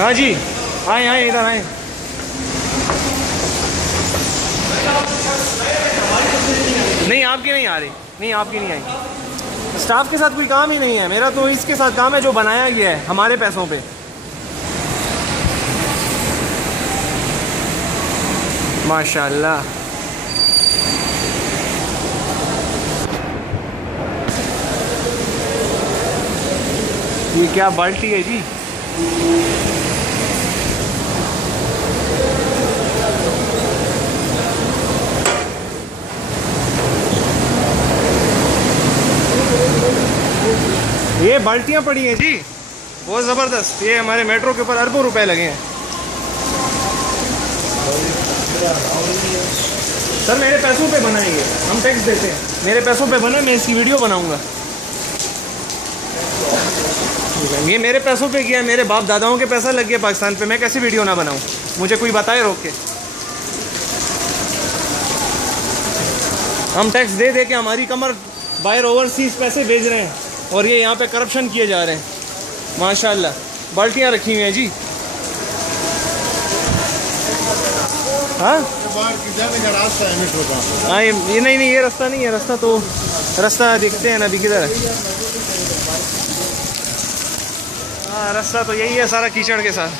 हाँ जी, आए आए इधर आए। नहीं आपकी नहीं आ रही, नहीं आपकी नहीं आई। स्टाफ के साथ कोई काम ही नहीं है मेरा, तो इसके साथ काम है जो बनाया गया है हमारे पैसों पे। माशाल्लाह। ये क्या बाल्टी है जी? ये बाल्टियाँ पड़ी हैं जी, बहुत ज़बरदस्त। ये हमारे मेट्रो के ऊपर अरबों रुपए लगे हैं। सर मेरे पैसों पे बनाएंगे, हम टैक्स देते हैं, मेरे पैसों पे बने, मैं इसकी वीडियो बनाऊंगा। ये मेरे पैसों पे किया, मेरे बाप दादाओं के पैसा लग गया पाकिस्तान पे, मैं कैसे वीडियो ना बनाऊं? मुझे कोई बताए रोक के। हम टैक्स दे दे के हमारी कमर बाहर ओवरसीज पैसे भेज रहे हैं और ये यहाँ पे करप्शन किए जा रहे हैं। माशाल्लाह बाल्टियाँ रखी हुई हैं जी। हाँ हाँ ये नहीं ये रास्ता नहीं है, रास्ता दिखते हैं ना अभी किधर है। हाँ रास्ता तो यही है सारा कीचड़ के साथ।